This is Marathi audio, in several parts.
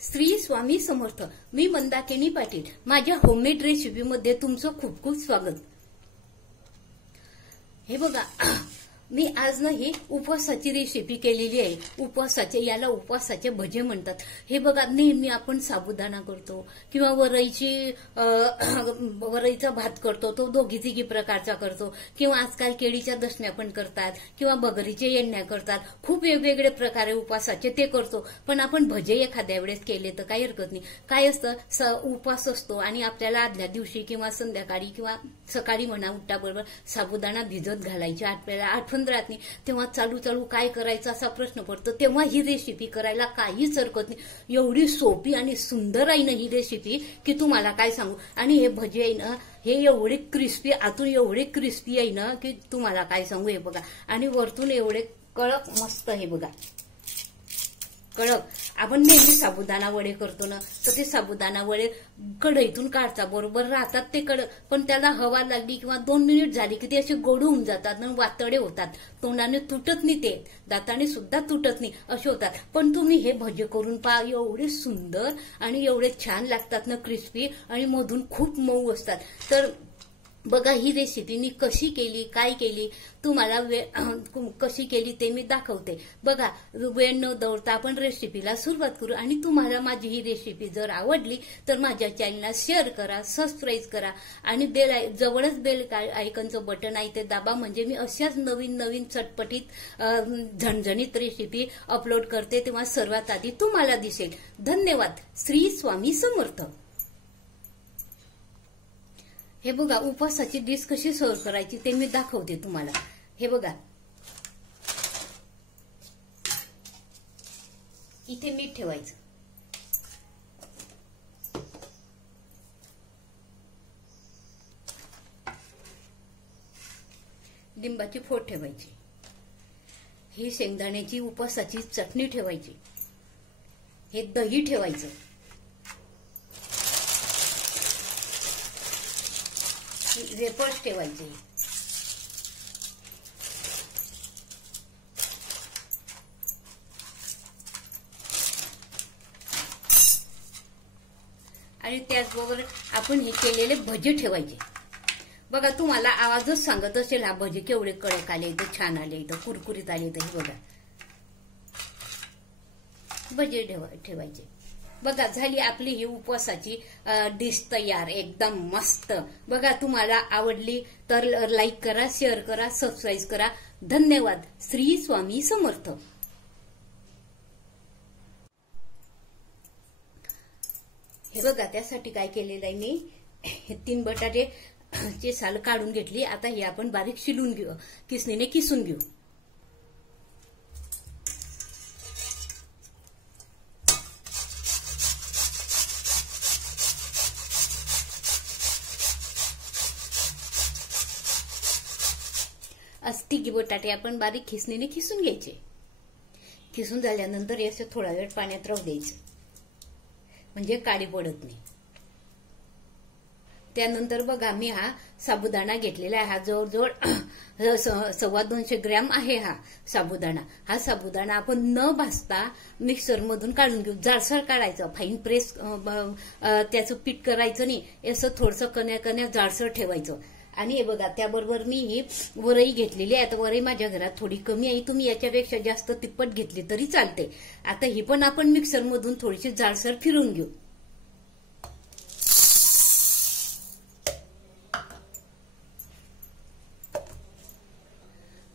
श्री स्वामी समर्थ. मी मंदाकिनी पाटील. माझ्या होममेड रेसिपी मध्ये तुमचं खूप खूप स्वागत. हे बघा, मी आज ना ही उपवासाची रेसिपी केलेली आहे. याला उपवासाचे भजे म्हणतात. हे बघा, नेहमी आपण साबुदाणा करतो किंवा वरईचा भात करतो, तो दोघी तिघी प्रकारचा करतो, किंवा आजकाल केळीच्या दशम्या पण करतात किंवा बगरीचे येण्या करतात. खूप वेगवेगळे प्रकार आहे उपवासाचे, ते करतो. पण आपण भजे एखाद्या वेळेस केले तर काही हरकत नाही. काय असतं, उपवास असतो आणि आपल्याला आदल्या दिवशी किंवा संध्याकाळी किंवा सकाळी म्हणा उठल्याबरोबर साबुदाणा भिजत घालायची आपल्याला आठवण राहत नाही. तेव्हा चालू काय करायचं असा प्रश्न पडतो. तेव्हा ही रेसिपी करायला काहीच हरकत नाही. एवढी सोपी आणि सुंदर आहे ना ही रेसिपी की तुम्हाला काय सांगू. आणि हे भजे आहे ना, हे एवढे क्रिस्पी, आतून एवढे क्रिस्पी आहे ना की तुम्हाला काय सांगू. हे बघा, आणि वरतून एवढे कडक मस्त. हे बघा, कडक. आपण नेहमी साबुदाणा वडे करतो ना, तर ते साबुदाणा वडे कढईतून काढता बरोबर राहतात ते कडक, पण त्याला हवा लागली किंवा 2 मिनिट झाली की ते असे गोड होऊन जातात ना, वातडे होतात. तोंडाने तुटत नाही, ते दाताने सुद्धा तुटत नाही, असे होतात. पण तुम्ही हे भजे करून पहा, एवढे सुंदर आणि एवढे छान लागतात ना, क्रिस्पी, आणि मधून खूप मऊ असतात. तर बघा, ही रेसिपी मी कशी केली, काय केली, तुम्हाला कशी केली ते मी दाखवते. बघा, वेळ न दौडता आपण रेसिपीला सुरुवात करू. आणि तुम्हाला माझी ही रेसिपी जर आवडली तर माझ्या चॅनलला शेअर करा, सबस्क्राईब करा, आणि जवळच बेल आयकॉनचं बटन आहे ते दाबा, म्हणजे मी अशाच नवीन चटपटीत झणझणीत रेसिपी अपलोड करते तेव्हा सर्वात आधी तुम्हाला दिसेल. धन्यवाद. श्री स्वामी समर्थ. हे बघा, उपवासाची डिश कशी सर्व करायची ते मी दाखवते तुम्हाला. हे बघा, इथे मीठ ठेवायचं, लिंबाची फोड ठेवायची, ही शेंगदाण्याची उपवासाची चटणी ठेवायची, हे दही ठेवायचं, वेपर्स ठेवायचे, आणि त्याचबरोबर आपण हे केलेले भजे ठेवायचे. बघा, तुम्हाला आवाजच सांगत असेल हा भजे केवढे कडक आले, इथं छान आले, इथं कुरकुरीत आले. तर हे बघा, भजे ठेवायचे. बघा, झाली आपली ही उपवासाची डिश तयार, एकदम मस्त. बघा, तुम्हाला आवडली तर लाईक करा, शेअर करा, सबस्क्राईब करा. धन्यवाद. श्री स्वामी समर्थ. हे बघा, त्यासाठी काय केलेलं आहे मी, हे 3 बटाटे साल काढून घेतली. आता हे आपण बारीक शिलून घेऊ, किसणीने किसून घेऊ. तिघी बटाटे आपण बारीक खिसणीने खिसून घ्यायचे. खिसून झाल्यानंतर याचे थोडा वेळ पाण्यात राहू द्यायचं, म्हणजे काळी पडत नाही. त्यानंतर बघा, मी हा साबुदाणा घेतलेला आहे. हा जवळजवळ 250 ग्रॅम आहे हा साबुदाणा. हा साबुदाणा आपण न भाजता मिक्सर मधून काढून घेऊ. जाडसर काढायचं, फाईन प्रेस त्याचं पीठ करायचं नाही, असं थोडंसं कण्या जाडसर ठेवायचं. आणि हे बघा, त्याबरोबर मी ही वरई घेतलेली आहे. आता वरई माझ्या घरात थोडी कमी आहे, तुम्ही याच्यापेक्षा जास्त तिप्पट घेतली तरी चालते. आता ही पण आपण मिक्सर मधून थोडीशी जाडसर फिरून घेऊ.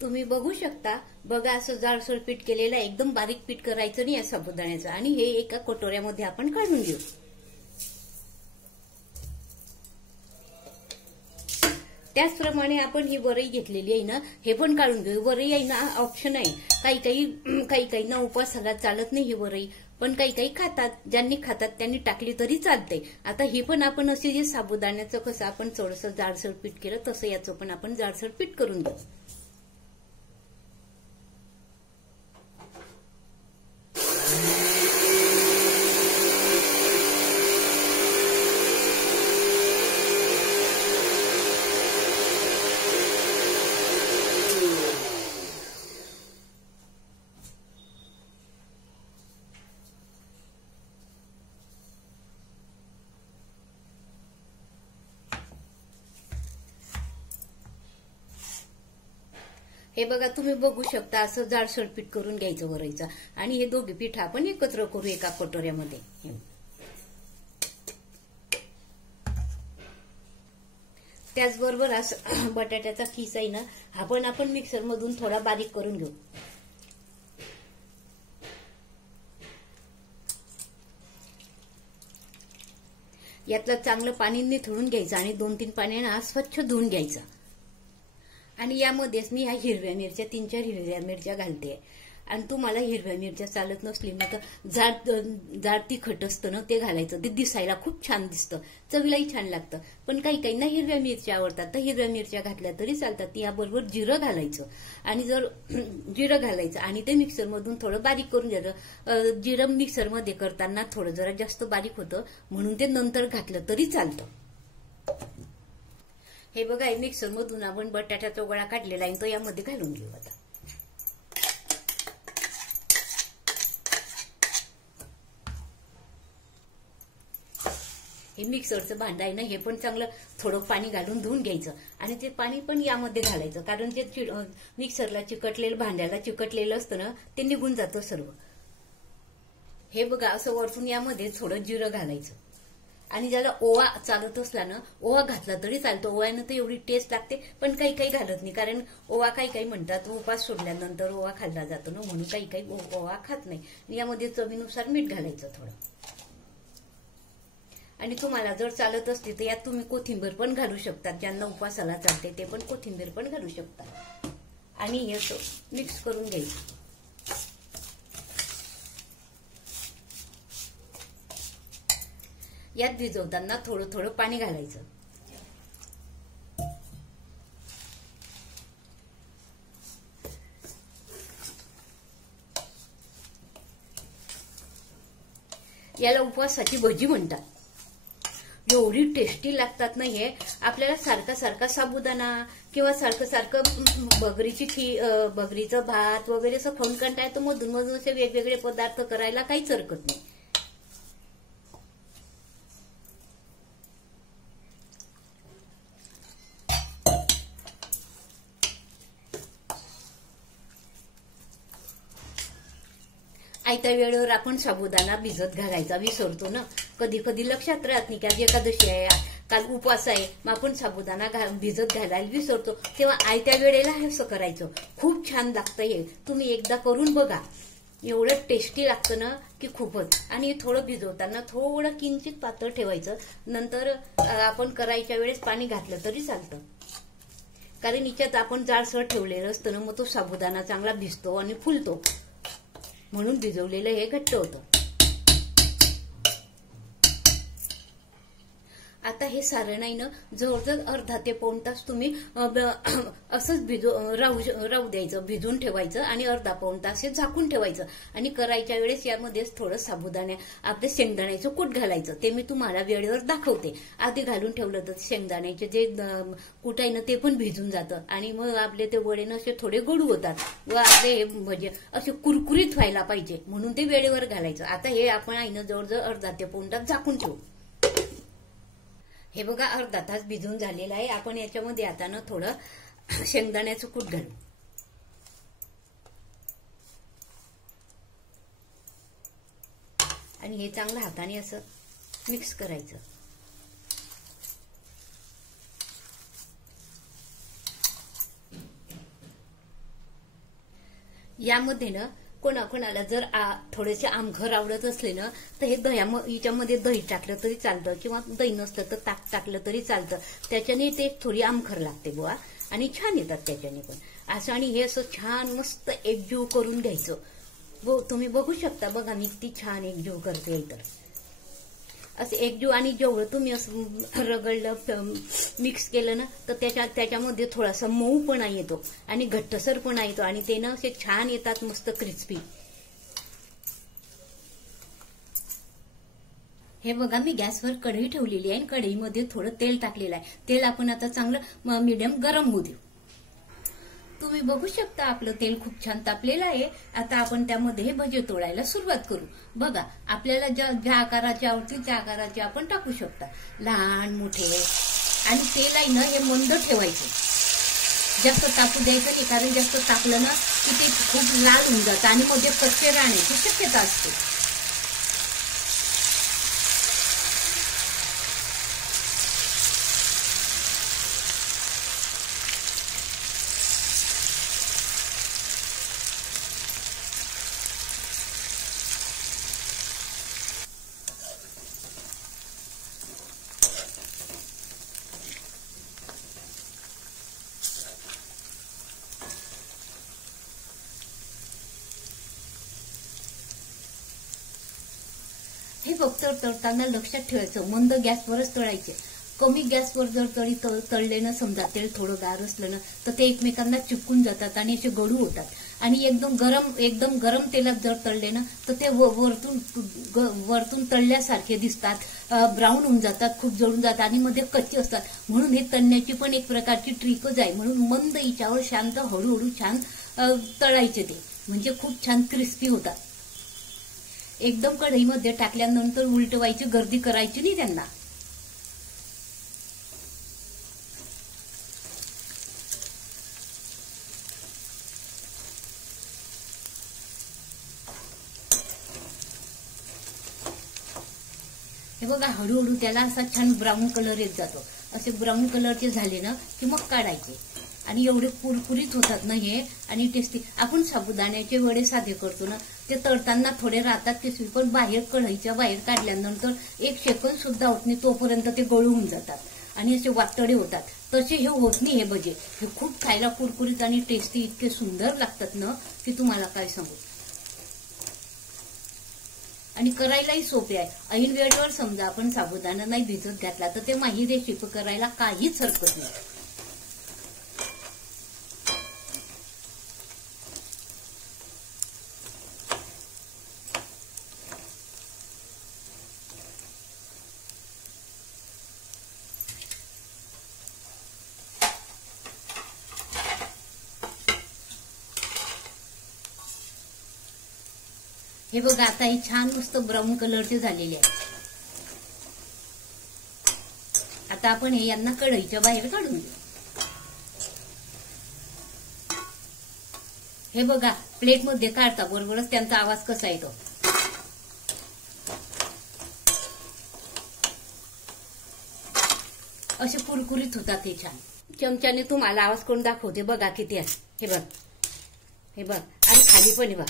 तुम्ही बघू शकता. बघा, असं जाडसर पीठ केलेलं आहे, एकदम बारीक पीठ करायचं नाही या साबुदाण्याचं. आणि हे एका कटोऱ्यामध्ये आपण काढून घेऊ. त्याचप्रमाणे आपण ही वरई घेतलेली आहे ना, हे पण काढून घेऊ. वरई आहे ना, ऑप्शन आहे. काही ना उपवासाला चालत नाही ही वरई, पण काही खातात. ज्यांनी खातात त्यांनी टाकली तरी चालते. आता ही पण आपण असे जे साबुदाण्याचं कसं आपण थोडंसं जाडसर पीठ केलं, तसं याचं पण आपण जाडसर पीठ करून घेऊ. हे बघा, तुम्ही बघू शकता असं जाडसर पीठ करून घ्यायचं वरईचं, आणि हे दोघे पीठ आपण एकत्र करू एका कटोऱ्यामध्ये. त्याचबरोबर असं बटाट्याचा खिस आहे ना, हा पण आपण मिक्सर मधून थोडा बारीक करून घेऊ. यातलं चांगलं पाणी निथळून घ्यायचं आणि 2-3 पाण्यानं स्वच्छ धुवून घ्यायचं. आणि यामध्येच मी ह्या हिरव्या मिरच्या 3-4 हिरव्या मिरच्या घालते. आणि तुम्हाला हिरव्या मिरच्या चालत नसली ना तर जाड तिखट असतं ना ते घालायचं. ते दिसायला खूप छान दिसतं, चवीलाही छान लागतं. पण काही काहींना हिरव्या मिरच्या आवडतात, तर हिरव्या मिरच्या घातल्या तरी चालतात. याबरोबर जिरं घालायचं, आणि जर जिरं घालायचं आणि ते मिक्सरमधून थोडं बारीक करून घ्यायचं. जिरं मिक्सरमध्ये करताना थोडं जरा जास्त बारीक होतं, म्हणून ते नंतर घातलं तरी चालतं. हे बघा, मिक्सरमधून आपण बटाट्याचा गोळा काढलेला आहे, तो यामध्ये घालून घेऊ आता. हे मिक्सरचं भांडं आहे ना, हे पण चांगलं थोडं पाणी घालून धुवून घ्यायचं, आणि ते पाणी पण यामध्ये घालायचं, कारण ते मिक्सरला चिकटलेलं, भांड्याला चिकटलेलं असतं ना, ते निघून जातं सर्व. हे बघा, असं वरतून यामध्ये थोडं जिरं घालायचं. आणि ज्याला ओवा चालत असला ना, ओवा घातला तरी चालतो. ओव्यानं तर एवढी टेस्ट लागते, पण काही काही घालत नाही, कारण ओवा काही म्हणतात उपास सोडल्यानंतर ओवा खाल्ला जातो ना, म्हणून काही ओवा खात नाही. यामध्ये चवीनुसार मीठ घालायचं थोडं. आणि तुम्हाला जर चालत असते तर यात तुम्ही कोथिंबीर पण घालू शकतात. ज्यांना उपासाला चालते ते पण कोथिंबीर पण घालू शकतात. आणि हे मिक्स करून घ्यायचं. यात भिजवताना थोडं थोडं पाणी घालायचं. याला उपवासाची भजी म्हणतात. एवढी टेस्टी लागतात ना हे. आपल्याला सारखा साबुदाणा किंवा सारखं बगरीचं भात वगैरे असं खाऊन कंटाळा येतो. मधून मधून असे वेगवेगळे पदार्थ करायला काहीच हरकत नाही. आयत्या वेळेवर आपण साबुदाणा भिजत घालायचा विसरतो ना, कधी कधी लक्षात राहत नाही की आज एकादशी आहे, काल उपवास आहे, मग आपण साबुदाणा भिजत घालायला विसरतो. तेव्हा आयत्या वेळेला असं करायचं. खूप छान लागतं हे, तुम्ही एकदा करून बघा. एवढं टेस्टी लागतं ना की खूपच. आणि थोडं भिजवताना थोडं किंचित पातळ ठेवायचं. नंतर आपण करायच्या वेळेस पाणी घातलं तरी चालतं, कारण हिच्यात आपण जाडसर ठेवलेलं असतं ना, मग तो साबुदाणा चांगला भिजतो आणि फुलतो, म्हणून भिजवलेलं हे घट्ट होतं. आता हे सारण आहे ना, जवळजवळ अर्धा ते पाऊण तास तुम्ही असंच राहू द्यायचं, भिजून ठेवायचं, आणि अर्धा पाऊण तास हे झाकून ठेवायचं. आणि करायच्या वेळेस यामध्येच थोडं साबुदाण्या आपले शेंगदाण्याचं कूट घालायचं. ते मी तुम्हाला वेळेवर दाखवते. आधी घालून ठेवलं तर शेंगदाण्याचे जे कूट आहे ना ते पण भिजून जातं, आणि मग आपले ते वडे असे थोडे गडू होतात, व आपले हे म्हणजे असे कुरकुरीत व्हायला पाहिजे, म्हणून ते वेळेवर घालायचं. आता हे आपण आहे ना जवळजवळ अर्धा ते पाऊण तास झाकून ठेवू. हे बघा, अर्धा तास भिजून झालेला आहे. आपण याच्यामध्ये आता ना थोडं शेंगदाण्याचं कूट घालू. आणि हे चांगलं हाताने असं मिक्स करायचं. यामध्ये ना कोणाकोणाला जर थोडेसे आमघर आवडत असले ना, तर हे हिच्यामध्ये दही टाकलं तरी चालतं, किंवा दही नसलं तर ताक टाकलं तरी चालतं. त्याच्याने ते थोडी आमखर लागते बुवा, आणि छान येतात त्याच्याने पण असं. आणि हे असं छान मस्त एकजीव करून घ्यायचं. तुम्ही बघू शकता, बघा मी किती छान एकजीव करते. तर असं एकजीव, आणि जेवढं तुम्ही असं रगडलं मिक्स केलं ना, तर त्याच्यामध्ये थोडासा मऊपणा येतो आणि घट्टसरपणा येतो, आणि ते ना असे छान येतात, मस्त क्रिस्पी. हे बघा, मी गॅसवर कढई ठेवलेली आहे, कढईमध्ये थोडं तेल टाकलेलं आहे. तेल आपण आता चांगलं मीडियम गरम होऊ देऊ. तुम्ही बघू शकता आपलं तेल खूप छान तापलेलं आहे. आता आपण त्यामध्ये हे भजे तोडायला सुरुवात करू. बघा, आपल्याला ज्या आकाराचे आवडतील त्या आकाराचे आपण टाकू शकता, लहान मोठे. आणि तेल आहे ना हे मंद ठेवायचं. जास्त तापू द्यायचं नाही, कारण जास्त तापलं ना की ते खूप लाल होऊन जातं आणि मध्ये कच्चे राहण्याची शक्यता असते. हे फक्त तळताना लक्षात ठेवायचं, मंद गॅसवरच तळायचे. कमी गॅसवर जर तळले ना, समजा तेल थोडं गार असलं ना तर ते एकमेकांना चिपकून जातात आणि असे गळू होतात. आणि एकदम गरम तेलात जर तळले ना तर ते वरतून तळल्यासारखे दिसतात, ब्राऊन होऊन जातात, खूप जळून जातात आणि मध्ये कच्चे असतात. म्हणून हे तळण्याची पण एक प्रकारची ट्रिकच आहे. म्हणून मंद हिच्यावर शांत हळूहळू छान तळायचे ते, म्हणजे खूप छान क्रिस्पी होतात. एकदम कढईमध्ये टाकल्यानंतर उलटवायची गर्दी करायची नाही त्यांना. हे बघा, हळूहळू त्याला असा छान ब्राऊन कलर येत जातो. असे ब्राऊन कलरचे झाले ना की मग काढायचे. आणि एवढे कुरकुरीत होतात ना हे, आणि टेस्टी. आपण साबुदाण्याचे वडे साधे करतो ना, ते तळताना थोडे राहतात क्रिस्पी, पण बाहेर कढईच्या बाहेर काढल्यानंतर 1 सेकंद सुद्धा होत नाही तोपर्यंत ते गळून होऊन जातात आणि असे वातडे होतात. तसे हे होत नाही हे भजे. हे खूप खायला कुरकुरीत आणि टेस्टी इतके सुंदर लागतात ना की तुम्हाला काय सांगू. आणि करायलाही सोपे आहे. ऐन वेळेवर समजा आपण साबुदाणा नाही भिजत घातला तर ते ही रेसिपी करायला काहीच हरकत नाही. हे बघा, आता हे छान मस्त ब्राऊन कलरचे झालेले आहे. आता आपण हे यांना कढईच्या बाहेर काढून घेऊ. हे बघा, प्लेटमध्ये काढता बरोबरच त्यांचा आवाज कसा येतो. असे कुरकुरीत होतात हे छान. चमच्याने तुम्हाला आवाज करून दाखवते. बघा किती आहे. हे बघ, हे बघ, आणि खाली पण हे बघ,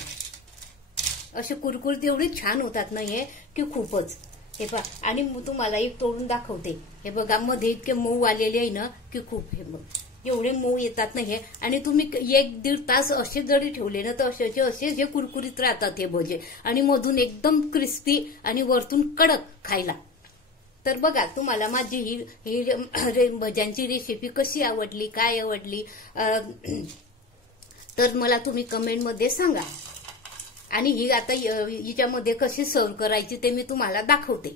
असे कुरकुरीत एवढे छान होतात ना हे की खूपच. हे पहा, आणि तुम्हाला एक तोडून दाखवते. हे बघा, मध्ये इतके मऊ आलेले आहे ना की खूप. हे बघ, एवढे मऊ येतात ना हे. आणि तुम्ही 1-1.5 तास असे जरी ठेवले ना तर असेच हे कुरकुरीत राहतात हे भजे, आणि मधून एकदम क्रिस्पी आणि वरतून कडक खायला. तर बघा, तुम्हाला माझी ही भज्यांची रेसिपी कशी आवडली, काय आवडली, तर मला तुम्ही कमेंटमध्ये सांगा. आणि ही आता हिच्यामध्ये कशी सर्व करायची ते मी तुम्हाला दाखवते.